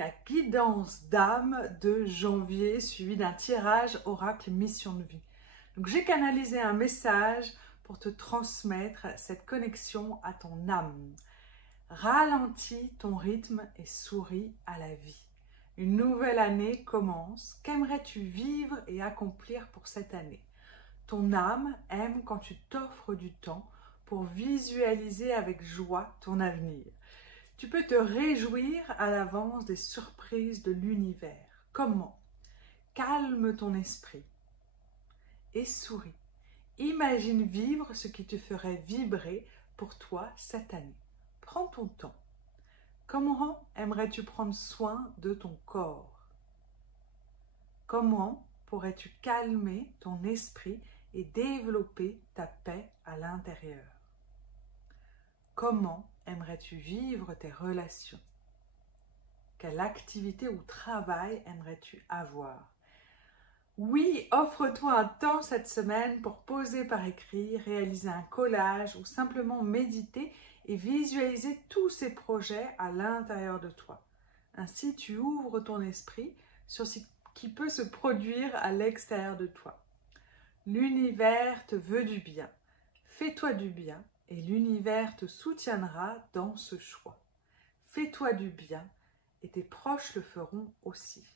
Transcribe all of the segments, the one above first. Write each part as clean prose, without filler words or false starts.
La guidance d'âme de janvier suivi d'un tirage oracle mission de vie. Donc j'ai canalisé un message pour te transmettre cette connexion à ton âme. Ralentis ton rythme et souris à la vie. Une nouvelle année commence. Qu'aimerais-tu vivre et accomplir pour cette année? Ton âme aime quand tu t'offres du temps pour visualiser avec joie ton avenir. Tu peux te réjouir à l'avance des surprises de l'univers. Comment? Calme ton esprit et souris. Imagine vivre ce qui te ferait vibrer pour toi cette année. Prends ton temps. Comment aimerais-tu prendre soin de ton corps? Comment pourrais-tu calmer ton esprit et développer ta paix à l'intérieur? Comment aimerais-tu vivre tes relations? Quelle activité ou travail aimerais-tu avoir? Oui, offre-toi un temps cette semaine pour poser par écrit, réaliser un collage ou simplement méditer et visualiser tous ces projets à l'intérieur de toi. Ainsi, tu ouvres ton esprit sur ce qui peut se produire à l'extérieur de toi. L'univers te veut du bien. Fais-toi du bien et l'univers te soutiendra dans ce choix. Fais-toi du bien et tes proches le feront aussi.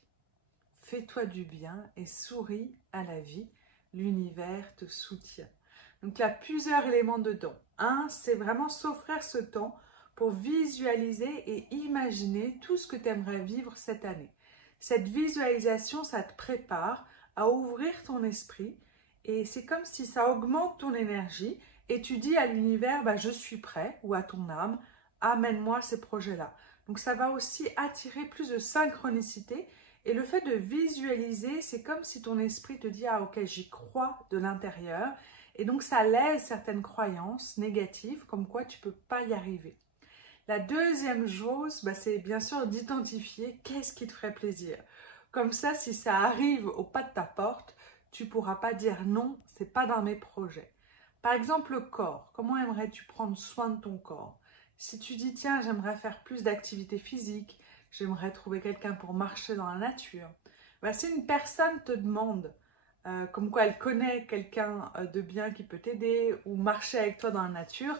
Fais-toi du bien et souris à la vie, l'univers te soutient. Donc il y a plusieurs éléments dedans. Un, c'est vraiment s'offrir ce temps pour visualiser et imaginer tout ce que tu aimerais vivre cette année. Cette visualisation, ça te prépare à ouvrir ton esprit et c'est comme si ça augmente ton énergie et tu dis à l'univers, je suis prêt, ou à ton âme, amène-moi ces projets-là. Donc ça va aussi attirer plus de synchronicité. Et le fait de visualiser, c'est comme si ton esprit te dit « Ah ok, j'y crois de l'intérieur ». Et donc ça lève certaines croyances négatives comme quoi tu ne peux pas y arriver. La deuxième chose, c'est bien sûr d'identifier qu'est-ce qui te ferait plaisir. Comme ça, si ça arrive au pas de ta porte, tu ne pourras pas dire « Non, ce n'est pas dans mes projets ». Par exemple, le corps. Comment aimerais-tu prendre soin de ton corps? Si tu dis « Tiens, j'aimerais faire plus d'activité physique », j'aimerais trouver quelqu'un pour marcher dans la nature. Si une personne te demande, comme quoi elle connaît quelqu'un de bien qui peut t'aider ou marcher avec toi dans la nature,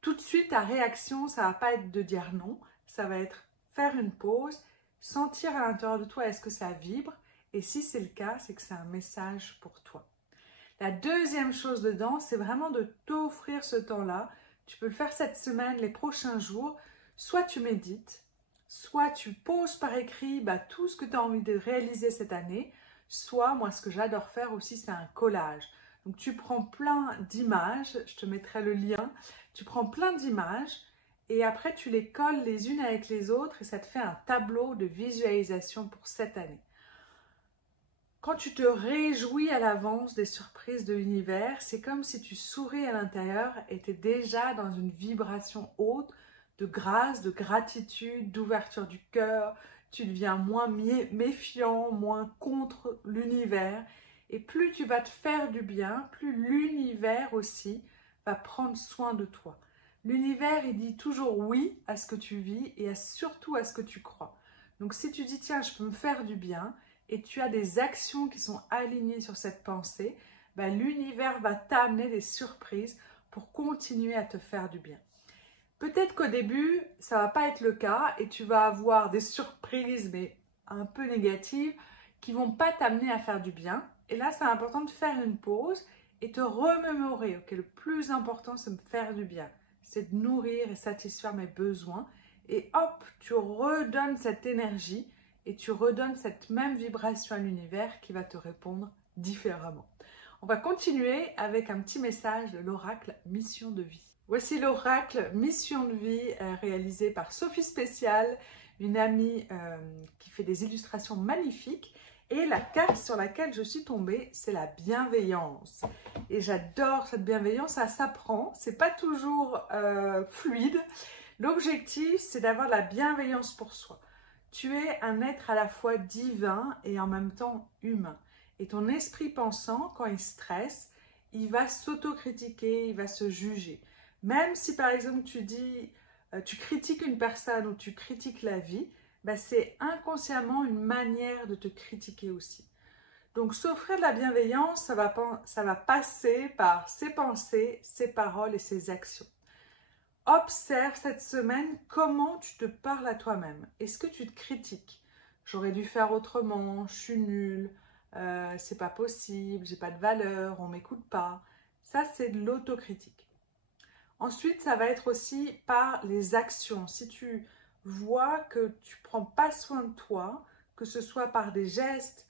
tout de suite ta réaction, ça ne va pas être de dire non, ça va être faire une pause, sentir à l'intérieur de toi est-ce que ça vibre et si c'est le cas, c'est que c'est un message pour toi. La deuxième chose dedans, c'est vraiment de t'offrir ce temps-là. Tu peux le faire cette semaine, les prochains jours, soit tu médites, soit tu poses par écrit tout ce que tu as envie de réaliser cette année, soit, moi ce que j'adore faire aussi, c'est un collage. Donc tu prends plein d'images, je te mettrai le lien, tu prends plein d'images et après tu les colles les unes avec les autres et ça te fait un tableau de visualisation pour cette année. Quand tu te réjouis à l'avance des surprises de l'univers, c'est comme si tu souris à l'intérieur et tu es déjà dans une vibration haute de grâce, de gratitude, d'ouverture du cœur. Tu deviens moins méfiant, moins contre l'univers. Et plus tu vas te faire du bien, plus l'univers aussi va prendre soin de toi. L'univers, il dit toujours oui à ce que tu vis et surtout à ce que tu crois. Donc si tu dis, tiens, je peux me faire du bien, et tu as des actions qui sont alignées sur cette pensée, l'univers va t'amener des surprises pour continuer à te faire du bien. Peut-être qu'au début, ça ne va pas être le cas et tu vas avoir des surprises, mais un peu négatives, qui ne vont pas t'amener à faire du bien. Et là, c'est important de faire une pause et te remémorer, ok, le plus important, c'est de me faire du bien. C'est de nourrir et satisfaire mes besoins. Et hop, tu redonnes cette énergie et tu redonnes cette même vibration à l'univers qui va te répondre différemment. On va continuer avec un petit message de l'oracle Mission de vie. Voici l'oracle Mission de vie réalisé par Sophie Spécial, une amie qui fait des illustrations magnifiques. Et la carte sur laquelle je suis tombée, c'est la bienveillance. Et j'adore cette bienveillance, ça s'apprend, c'est pas toujours fluide. L'objectif, c'est d'avoir de la bienveillance pour soi. Tu es un être à la fois divin et en même temps humain. Et ton esprit pensant, quand il stresse, il va s'autocritiquer, il va se juger. Même si par exemple tu critiques une personne ou tu critiques la vie, ben, c'est inconsciemment une manière de te critiquer aussi. Donc s'offrir de la bienveillance, ça va passer par ses pensées, ses paroles et ses actions. Observe cette semaine comment tu te parles à toi-même. Est-ce que tu te critiques? J'aurais dû faire autrement, je suis nulle, c'est pas possible, j'ai pas de valeur, on m'écoute pas. Ça, c'est de l'autocritique. Ensuite, ça va être aussi par les actions. Si tu vois que tu prends pas soin de toi, que ce soit par des gestes,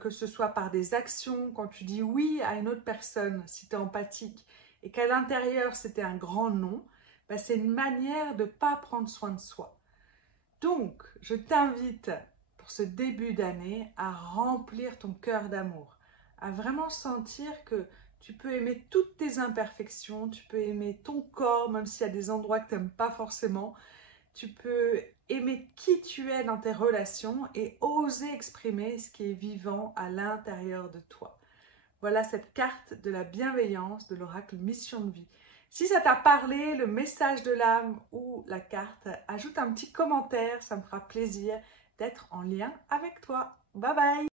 que ce soit par des actions, quand tu dis oui à une autre personne, si tu es empathique, et qu'à l'intérieur c'était un grand non, ben c'est une manière de ne pas prendre soin de soi. Donc, je t'invite pour ce début d'année à remplir ton cœur d'amour, à vraiment sentir que tu peux aimer toutes tes imperfections, tu peux aimer ton corps, même s'il y a des endroits que tu n'aimes pas forcément. Tu peux aimer qui tu es dans tes relations et oser exprimer ce qui est vivant à l'intérieur de toi. Voilà cette carte de la bienveillance de l'oracle Mission de vie. Si ça t'a parlé, le message de l'âme ou la carte, ajoute un petit commentaire, ça me fera plaisir d'être en lien avec toi. Bye bye!